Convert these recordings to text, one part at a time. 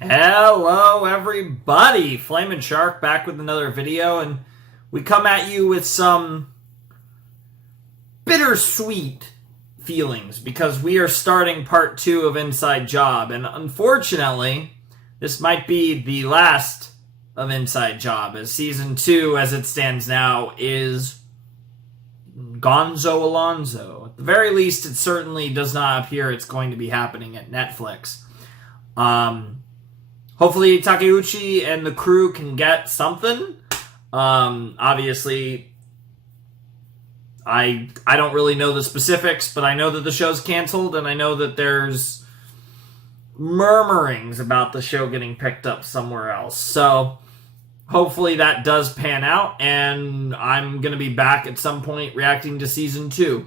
Hello everybody, Flamin' Shark back with another video, and we come at you with some bittersweet feelings because we are starting part 2 of Inside Job, and unfortunately this might be the last of Inside Job, as season 2 as it stands now is Gonzo Alonzo. At the very least, it certainly does not appear it's going to be happening at Netflix. Hopefully Takeuchi and the crew can get something. Obviously, I don't really know the specifics, but I know that the show's canceled, and I know that there's murmurings about the show getting picked up somewhere else. So hopefully that does pan out, and I'm going to be back at some point reacting to season 2.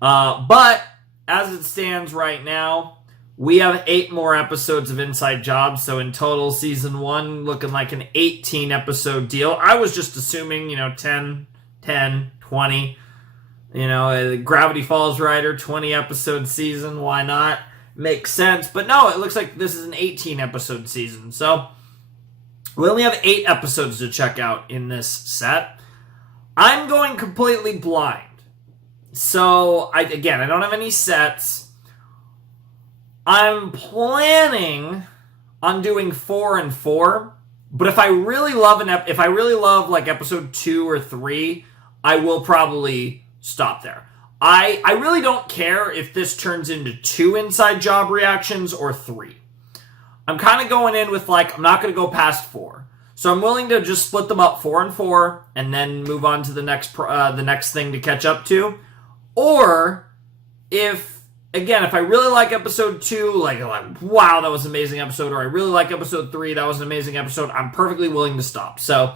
But as it stands right now, we have 8 more episodes of Inside Job, so in total, season 1 looking like an 18-episode deal. I was just assuming, 10, 20, Gravity Falls writer, 20-episode season, why not? Makes sense. But no, it looks like this is an 18-episode season, so we only have 8 episodes to check out in this set. I'm going completely blind. So, I don't have any sets. I'm planning on doing 4 and 4, but if I really love like episode 2 or 3, I will probably stop there. I really don't care if this turns into 2 Inside Job reactions or 3. I'm kind of going in with I'm not going to go past 4. So I'm willing to just split them up 4 and 4 and then move on to the next thing to catch up to. Or if I really like episode 2, like wow, that was an amazing episode, or I really like episode 3, that was an amazing episode, I'm perfectly willing to stop. So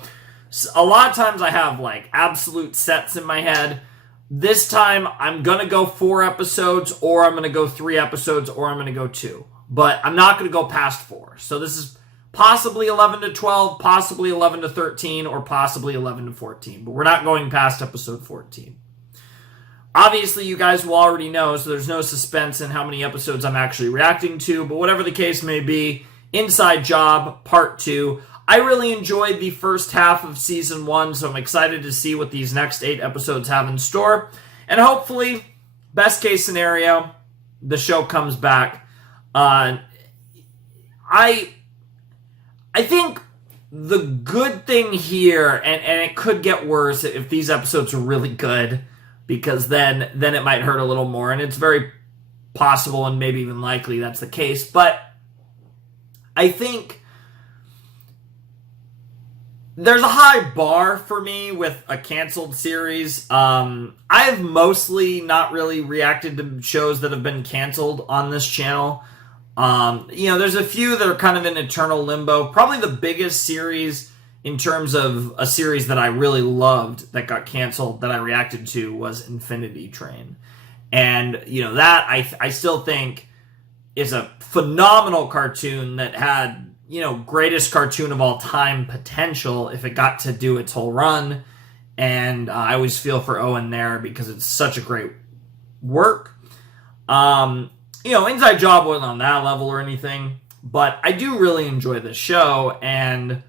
a lot of times I have absolute sets in my head. This time I'm going to go 4 episodes, or I'm going to go 3 episodes, or I'm going to go 2. But I'm not going to go past 4. So this is possibly 11 to 12, possibly 11 to 13, or possibly 11 to 14. But we're not going past episode 14. Obviously, you guys will already know, so there's no suspense in how many episodes I'm actually reacting to, but whatever the case may be, Inside Job Part 2. I really enjoyed the first half of Season 1, so I'm excited to see what these next 8 episodes have in store. And hopefully, best case scenario, the show comes back. I think the good thing here, and it could get worse if these episodes are really good, because then it might hurt a little more, and it's very possible and maybe even likely that's the case. But I think there's a high bar for me with a canceled series. I've mostly not really reacted to shows that have been canceled on this channel. There's a few that are kind of in eternal limbo. Probably the biggest series in terms of a series that I really loved that got canceled that I reacted to was Infinity Train. And, that I still think is a phenomenal cartoon that had, greatest cartoon of all time potential if it got to do its whole run. And I always feel for Owen there because it's such a great work. Inside Job wasn't on that level or anything, but I do really enjoy this show, and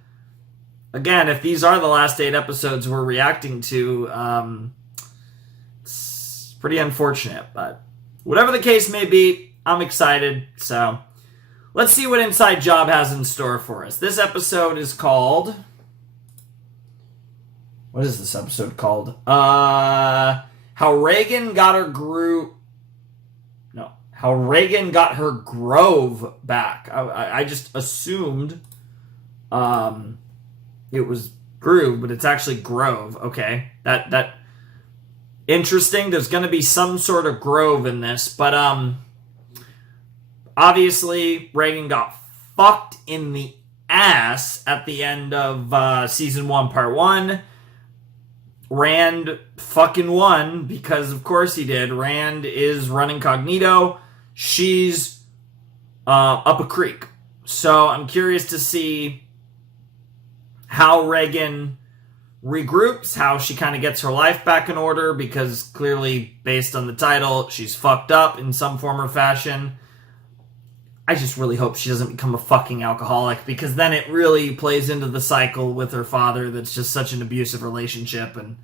again, if these are the last 8 episodes we're reacting to, it's pretty unfortunate, but whatever the case may be, I'm excited, so let's see what Inside Job has in store for us. This episode is called... What is this episode called? How Reagan got her How Reagan got her Grove back. I just assumed it was Groove, but it's actually Grove. Okay, that interesting. There's going to be some sort of Grove in this, but obviously Reagan got fucked in the ass at the end of season 1, part 1. Rand fucking won because of course he did. Rand is running incognito. She's up a creek. So I'm curious to see how Reagan regroups, how she kind of gets her life back in order, because clearly, based on the title, she's fucked up in some form or fashion. I just really hope she doesn't become a fucking alcoholic, because then it really plays into the cycle with her father that's just such an abusive relationship, and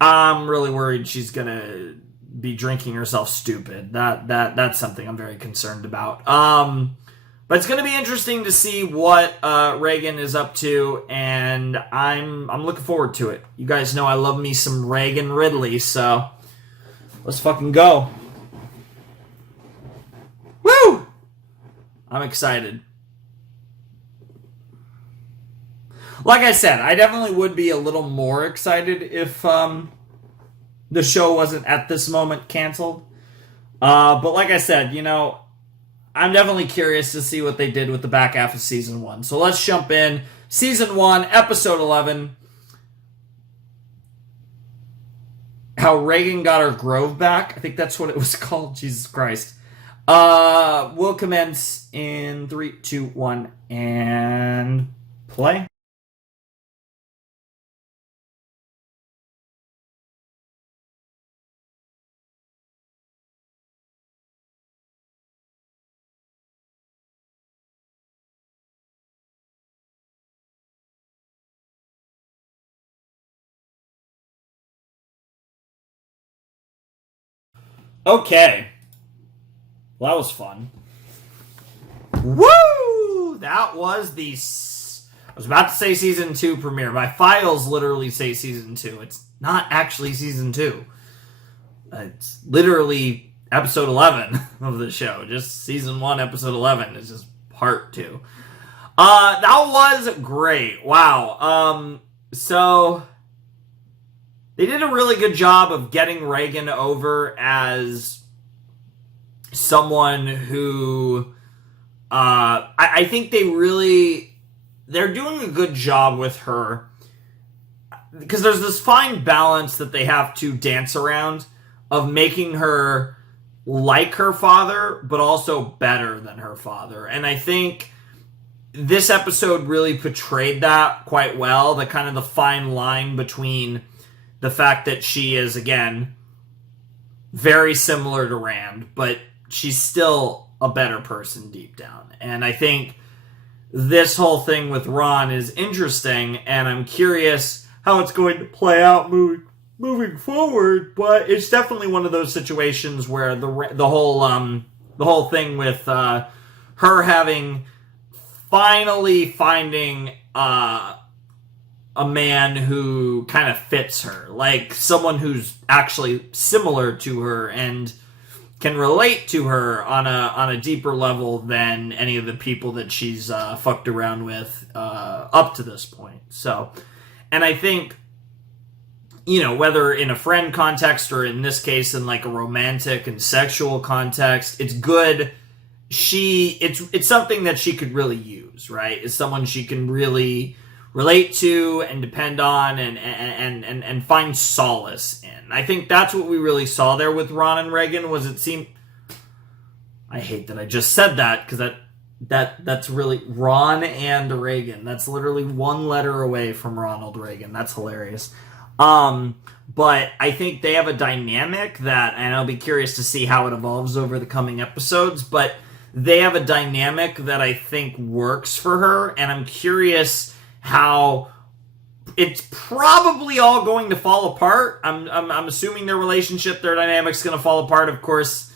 I'm really worried she's gonna be drinking herself stupid. That's something I'm very concerned about. But it's gonna be interesting to see what Reagan is up to, and I'm looking forward to it. You guys know I love me some Reagan Ridley, so let's fucking go. Woo! I'm excited. Like I said, I definitely would be a little more excited if the show wasn't at this moment canceled. But like I said, you know, I'm definitely curious to see what they did with the back half of Season 1. So let's jump in. Season 1, Episode 11. How Reagan got her grove back. I think that's what it was called. Jesus Christ. We'll commence in 3, 2, 1, and play. Okay. Well, that was fun. Woo! That was the... I was about to say Season 2 premiere. My files literally say Season 2. It's not actually Season 2. It's literally Episode 11 of the show. Just Season 1, Episode 11 is just Part 2. That was great. Wow. So... they did a really good job of getting Reagan over as someone who, I think they're doing a good job with her, because there's this fine balance that they have to dance around of making her like her father, but also better than her father. And I think this episode really portrayed that quite well, the kind of the fine line between the fact that she is, again, very similar to Rand, but she's still a better person deep down. And I think this whole thing with Ron is interesting, and I'm curious how it's going to play out moving forward. But it's definitely one of those situations where the whole thing with her having finally finding a man who kind of fits her, like someone who's actually similar to her and can relate to her on a deeper level than any of the people that she's fucked around with up to this point. So, and I think, you know, whether in a friend context or in this case in like a romantic and sexual context, it's good. It's something that she could really use, right? It's someone she can really relate to and depend on and find solace in. I think that's what we really saw there with Ron and Reagan. Was it seemed... I hate that I just said that, because that's really Ron and Reagan. That's literally one letter away from Ronald Reagan. That's hilarious. But I think they have a dynamic that, and I'll be curious to see how it evolves over the coming episodes, but they have a dynamic that I think works for her, and I'm curious how it's probably all going to fall apart. I'm assuming their relationship, their dynamic's going to fall apart. Of course,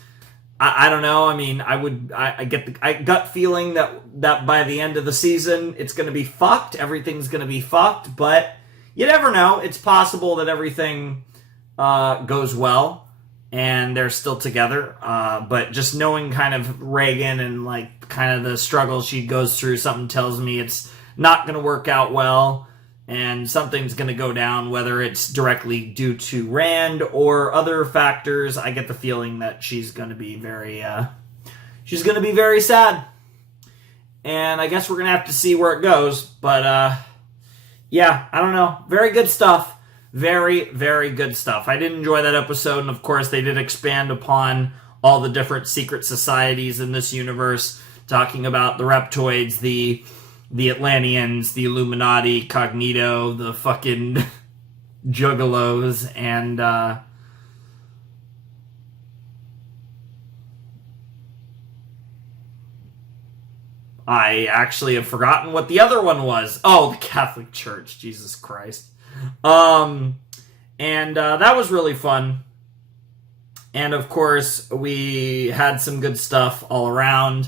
I don't know. I mean, I get the gut feeling that by the end of the season, it's going to be fucked. Everything's going to be fucked, but you never know. It's possible that everything goes well and they're still together. But just knowing kind of Reagan and like kind of the struggles she goes through, something tells me it's not going to work out well, and something's going to go down, whether it's directly due to Rand or other factors. I get the feeling that she's going to be very sad, and I guess we're going to have to see where it goes. But yeah, I don't know. Very good stuff. Very, very good stuff. I did enjoy that episode, and of course they did expand upon all the different secret societies in this universe, talking about the Reptoids, the Atlanteans, the Illuminati, Cognito, the fucking Juggalos, and I actually have forgotten what the other one was. Oh, the Catholic Church. Jesus Christ. And that was really fun. And of course, we had some good stuff all around.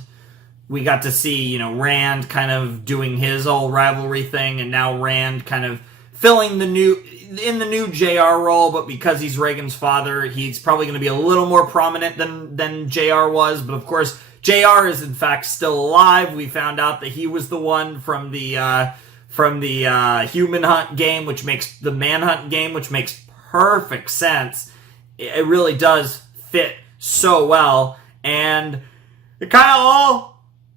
We got to see, Rand kind of doing his whole rivalry thing, and now Rand kind of filling the new JR role, but because he's Reagan's father, he's probably going to be a little more prominent than JR was. But of course, JR is in fact still alive. We found out that he was the one from the Human Hunt game, which makes the Manhunt game, which makes perfect sense. It really does fit so well, and it kind of all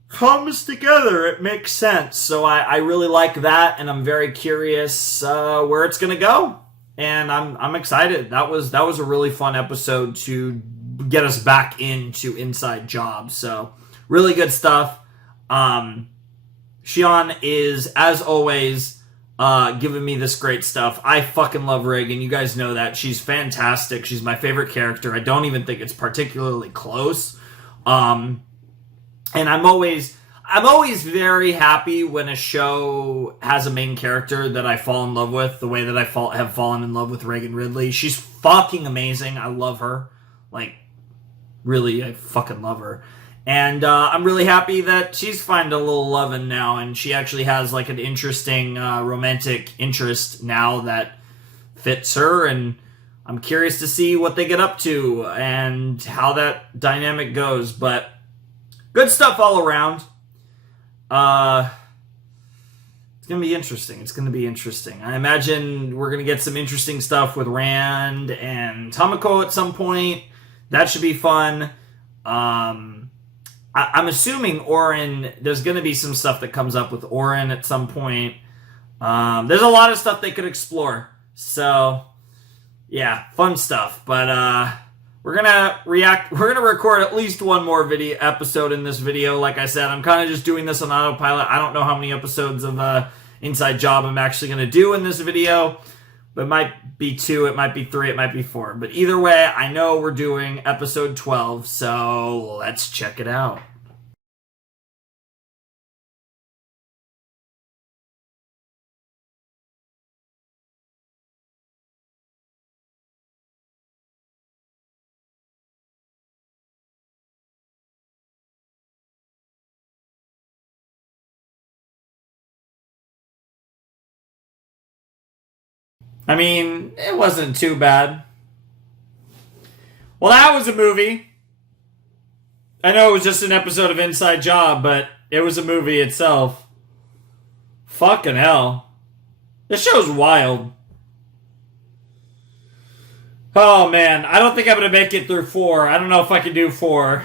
comes together. It makes sense. So I really like that, and I'm very curious where it's gonna go, and I'm excited. That was a really fun episode to get us back into Inside Job. So really good stuff. Shion is, as always, giving me this great stuff. I fucking love Reagan. You guys know that. She's fantastic. She's my favorite character. I don't even think it's particularly close. And I'm always very happy when a show has a main character that I fall in love with, the way that I have fallen in love with Reagan Ridley. She's fucking amazing. I love her. Like, really, I fucking love her. And I'm really happy that she's finding a little loving now, and she actually has like an interesting romantic interest now that fits her, and I'm curious to see what they get up to and how that dynamic goes. But good stuff all around. It's going to be interesting. I imagine we're going to get some interesting stuff with Rand and Tomoko at some point. That should be fun. I'm assuming Oren, there's going to be some stuff that comes up with Oren at some point. There's a lot of stuff they could explore. So, yeah, fun stuff. But we're going to record at least one more video episode in this video. Like I said, I'm kind of just doing this on autopilot. I don't know how many episodes of Inside Job I'm actually going to do in this video. But it might be 2, it might be 3, it might be 4. But either way, I know we're doing episode 12, so let's check it out. I mean, it wasn't too bad. Well, that was a movie. I know it was just an episode of Inside Job, but it was a movie itself. Fucking hell. This show's wild. Oh, man. I don't think I'm going to make it through 4. I don't know if I can do 4.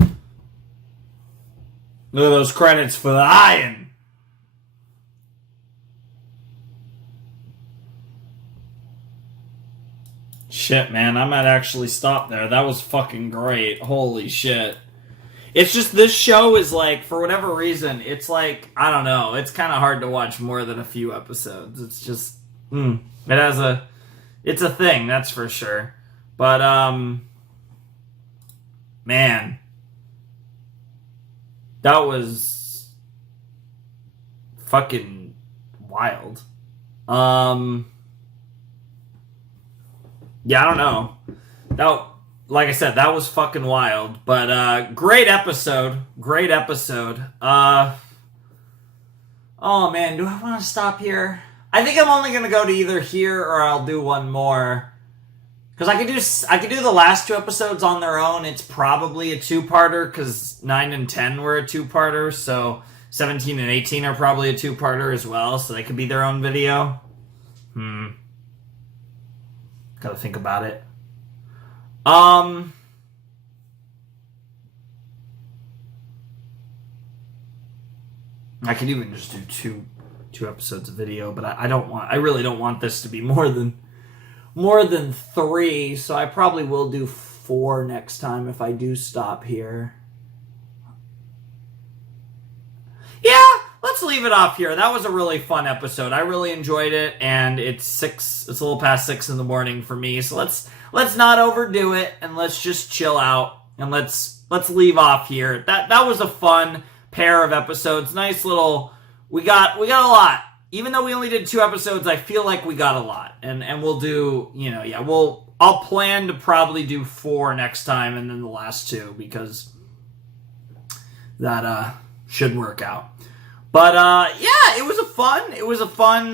Look at those credits flying. Shit, man, I might actually stop there. That was fucking great. Holy shit. It's just, this show is like, for whatever reason, it's like, I don't know, it's kind of hard to watch more than a few episodes. It's just, it's a thing, that's for sure. But, man, that was fucking wild. Yeah, I don't know. Like I said, that was fucking wild. But great episode. Great episode. Oh man, do I want to stop here? I think I'm only gonna go to either here or I'll do one more. Because I could do the last 2 episodes on their own. It's probably a 2-parter because 9 and 10 were a 2-parter. So 17 and 18 are probably a 2-parter as well. So they could be their own video. Gotta think about it. I could even just do two episodes of video, but I really don't want this to be more than 3, so I probably will do 4 next time if I do stop here. Yeah, let's leave it off here. That was a really fun episode. I really enjoyed it, and it's a little past 6 in the morning for me, so let's not overdo it, and let's just chill out, and let's let's leave off here. That was a fun pair of episodes. Nice little. We got a lot. Even though we only did 2 episodes, I feel like we got a lot, and we'll do, I'll plan to probably do 4 next time, and then the last 2, because that should work out. But yeah, it was a fun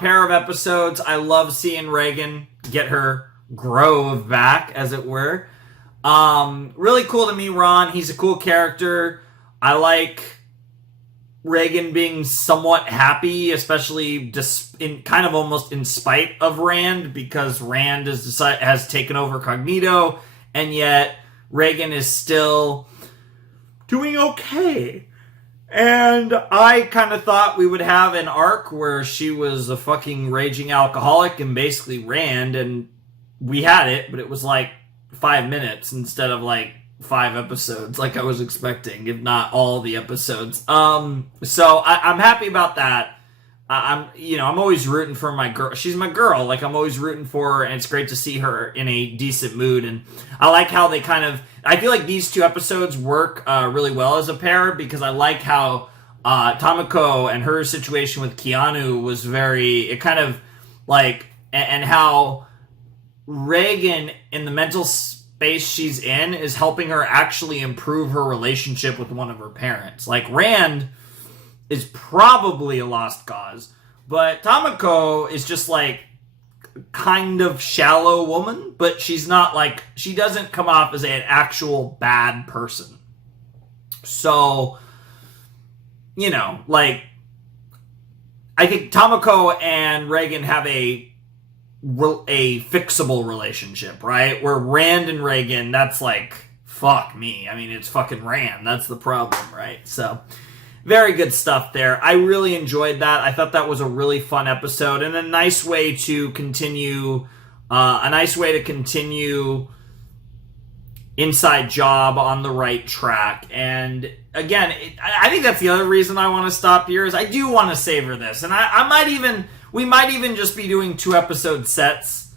pair of episodes. I love seeing Reagan get her grove back, as it were. Really cool to meet Ron. He's a cool character. I like Reagan being somewhat happy, especially in kind of almost in spite of Rand, because Rand has taken over Cognito, and yet Reagan is still doing okay. And I kind of thought we would have an arc where she was a fucking raging alcoholic and basically Rand, and we had it, but it was like 5 minutes instead of like 5 episodes like I was expecting, if not all the episodes. So I'm happy about that. I'm always rooting for my girl. She's my girl. Like, I'm always rooting for her, and it's great to see her in a decent mood. And I like how they I feel like these 2 episodes work really well as a pair, because I like how Tamako and her situation with Keanu was and how Reagan, in the mental space she's in, is helping her actually improve her relationship with one of her parents. Like, Rand is probably a lost cause, but Tamako is just like kind of shallow woman, but she's not like, she doesn't come off as an actual bad person. So, I think Tamako and Reagan have a fixable relationship, right? Where Rand and Reagan, that's like, fuck me. I mean, it's fucking Rand. That's the problem, right? So, very good stuff there. I really enjoyed that. I thought that was a really fun episode, and a nice way to continue Inside Job on the right track. And again, I think that's the other reason I want to stop here, is I do want to savor this, and we might even just be doing 2 episode sets.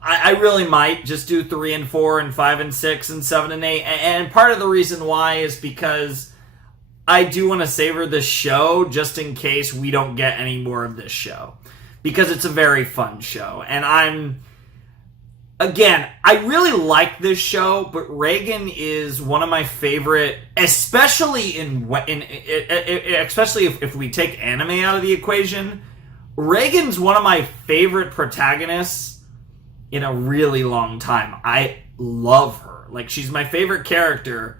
I really might just do 3 and 4 and 5 and 6 and 7 and 8. And part of the reason why is because I do want to savor this show just in case we don't get any more of this show, because it's a very fun show. And I really like this show, but Reagan is one of my favorite, especially especially if we take anime out of the equation. Reagan's one of my favorite protagonists in a really long time. I love her. Like, she's my favorite character,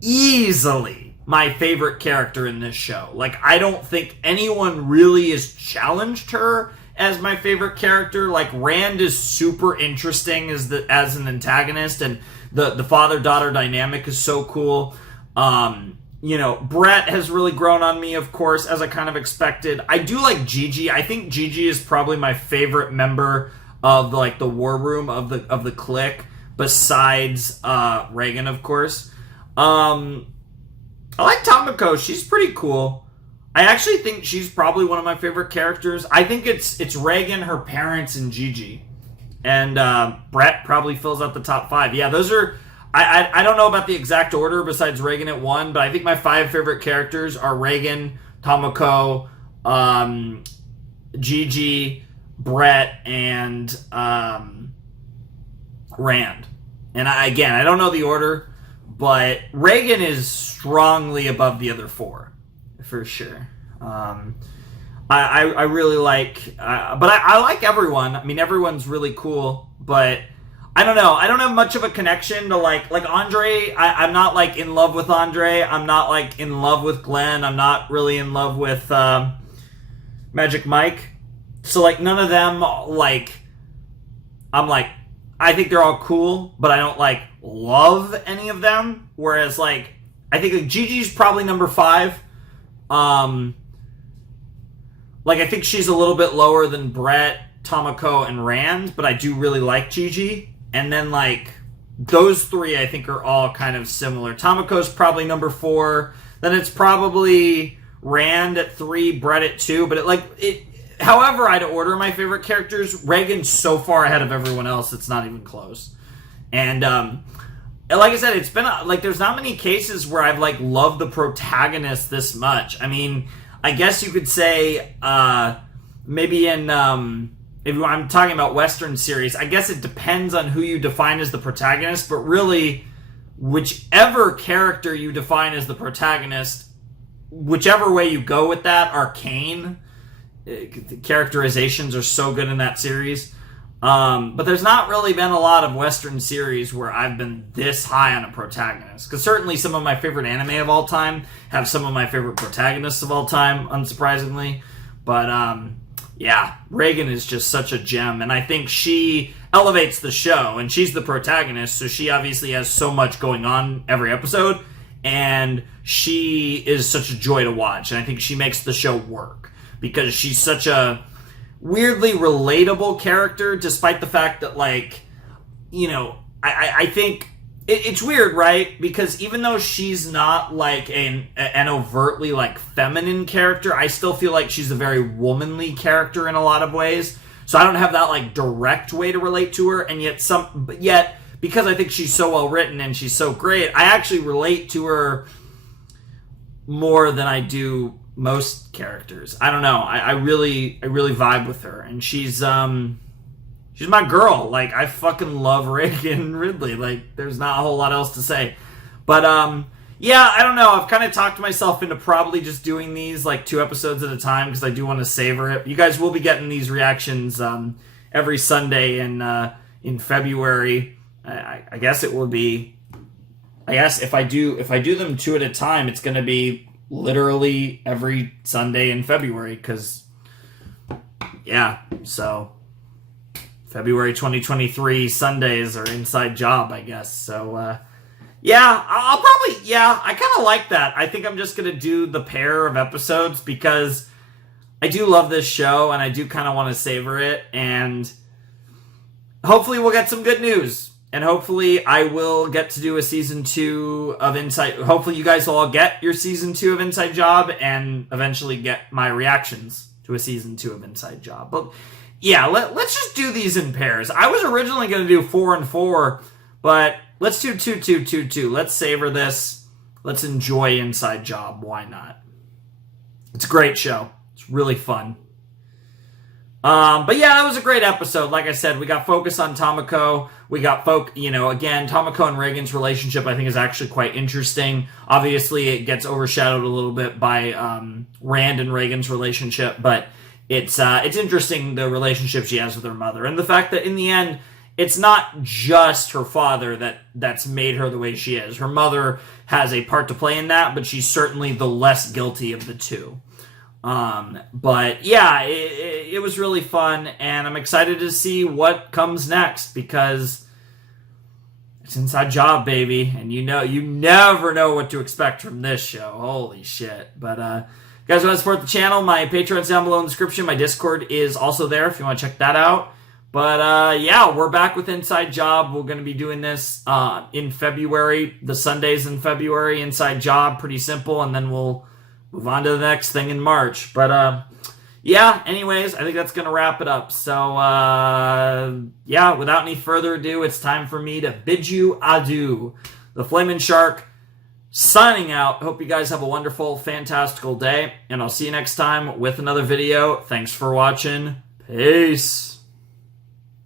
easily my favorite character in this show. Like, I don't think anyone really has challenged her as my favorite character. Like, Rand is super interesting as an antagonist, and the father-daughter dynamic is so cool. Brett has really grown on me, of course, as I kind of expected. I do like Gigi. I think Gigi is probably my favorite member of the war room of the clique, besides Reagan, of course. I like Tamako. She's pretty cool. I actually think she's probably one of my favorite characters. I think it's Reagan, her parents, and Gigi. And Brett probably fills out the top 5. Yeah, those are... I don't know about the exact order besides Reagan at 1, but I think my 5 favorite characters are Reagan, Tamako, Gigi, Brett, and Rand. And I don't know the order, but Reagan is strongly above the other 4, for sure. I really like, but I like everyone. I mean, everyone's really cool, but I don't know. I don't have much of a connection to like Andre. I'm not like in love with Andre. I'm not like in love with Glenn. I'm not really in love with Magic Mike. So like none of them like, I'm like, I think they're all cool, but I don't like love any of them. Whereas like, I think like Gigi's probably number 5. Like I think she's a little bit lower than Brett, Tamako, and Rand, but I do really like Gigi. And then like those 3 I think are all kind of similar. Tamako's probably number 4. Then it's probably Rand at 3, Brett at 2. But however I'd order my favorite characters, Reagan's so far ahead of everyone else it's not even close. And like I said, it's been like there's not many cases where I've like loved the protagonist this much. I mean, I guess you could say maybe in if I'm talking about Western series, I guess it depends on who you define as the protagonist, but really, whichever character you define as the protagonist, whichever way you go with that, Arcane, the characterizations are so good in that series. But there's not really been a lot of Western series where I've been this high on a protagonist. Because certainly some of my favorite anime of all time have some of my favorite protagonists of all time, unsurprisingly. But, yeah, Reagan is just such a gem. And I think she elevates the show. And she's the protagonist, so she obviously has so much going on every episode. And she is such a joy to watch. And I think she makes the show work. Because she's such a weirdly relatable character, despite the fact that, like, you know, I think it's weird, right? Because even though she's not like an overtly like feminine character, I still feel like she's a very womanly character in a lot of ways. So I don't have that like direct way to relate to her, and yet because I think she's so well written and she's so great, I actually relate to her more than I do most characters. I don't know. I really vibe with her, and she's my girl. Like, I fucking love Reagan Ridley. Like, there's not a whole lot else to say. But yeah, I don't know. I've kind of talked myself into probably just doing these like 2 episodes at a time because I do want to savor it. You guys will be getting these reactions every Sunday in February. I guess it will be. I guess if I do them 2 at a time, it's going to be literally every Sunday in February, because yeah, so February 2023 Sundays are inside job, I guess. So yeah, I'll probably, yeah, I kind of like that. I think I'm just gonna do the pair of episodes because I do love this show and I do kind of want to savor it, and hopefully we'll get some good news. And hopefully I will get to do a season 2 of Inside. Hopefully you guys will all get your season 2 of Inside Job and eventually get my reactions to a season 2 of Inside Job. But yeah, let's just do these in pairs. I was originally going to do 4 and 4, but let's do 2, 2, 2, 2. Let's savor this. Let's enjoy Inside Job. Why not? It's a great show. It's really fun. But yeah, that was a great episode. Like I said, we got focus on Tomoko. We got again, Tomoko and Reagan's relationship I think is actually quite interesting. Obviously, it gets overshadowed a little bit by Rand and Reagan's relationship, but it's interesting, the relationship she has with her mother, and the fact that in the end, it's not just her father that's made her the way she is. Her mother has a part to play in that, but she's certainly the less guilty of the two. But yeah, it was really fun, and I'm excited to see what comes next, because it's Inside Job, baby, and you never know what to expect from this show. Holy shit. But you guys want to support the channel, my Patreon's down below in the description. My Discord is also there if you want to check that out. But yeah, we're back with Inside Job. We're going to be doing this in February, the Sundays in February, Inside Job, pretty simple, and then we'll move on to the next thing in March. But yeah, anyways, I think that's going to wrap it up. So yeah, without any further ado, it's time for me to bid you adieu. The Flamin' Shark signing out. Hope you guys have a wonderful, fantastical day, and I'll see you next time with another video. Thanks for watching. Peace.